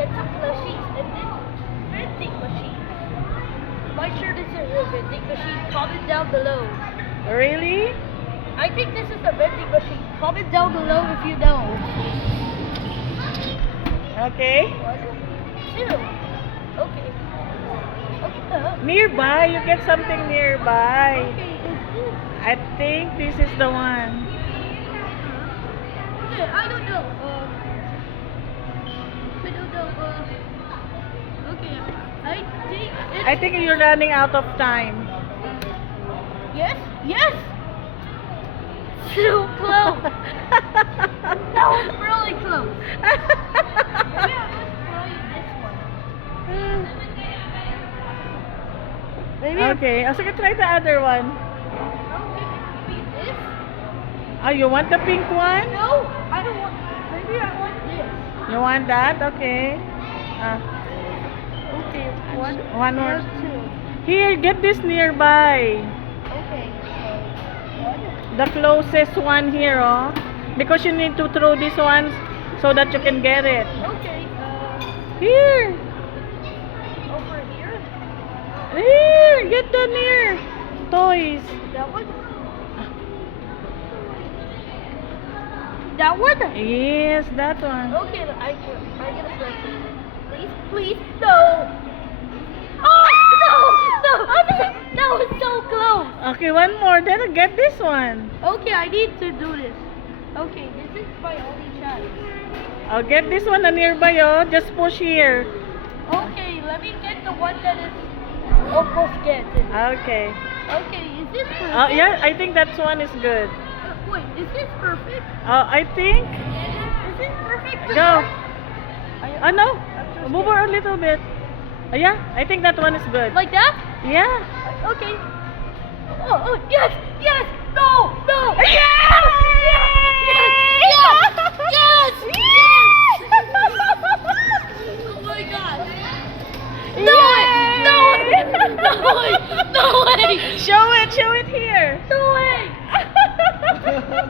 get some plushies and this vending machine. Am I sure this is a vending machine? Comment down below. Really? I think this is a vending machine. Comment down below if you know. Okay. 1, 2. Okay. Okay. Nearby, you get something nearby. Okay, is this? I think this is the one. Okay, I don't know. I don't know. Okay, I think it's... I think you're running out of time. Yes? Yes! So close! That was really close. Maybe I must try this one. Maybe Okay, oh, sige, try the other one. Okay, maybe this? Oh, you want the pink one? No, I don't want... Maybe I want this. You want that? Okay. Okay, One more. 2. Here, get this nearby. Okay, so... 1. The closest one here, oh. Because you need to throw this one so that you can get it. Okay, Here. over here. Here, get the near toys. That one? That one? Yes, that one. Okay, I'm gonna press it. Please, please, no! Oh, no! That was so close! Okay, one more. Then get this one. Okay, I need to do this. Okay, this is my only chance. I'll get this one na nearby, oh. Just push here. Okay, let me get the one that is almost getting. Okay. Okay, is this perfect? Yeah, I think that one is good. Wait, is this perfect? I think. Is this perfect? Go. I, No. I'm so Move scared. her a little bit. Yeah, I think that one is good. Like that? Yeah. Okay. Oh, yes, yes, no, no. Yeah! Yes, yes, yes, yes. Oh my God. No way, no way, no way, no way. Show it here. No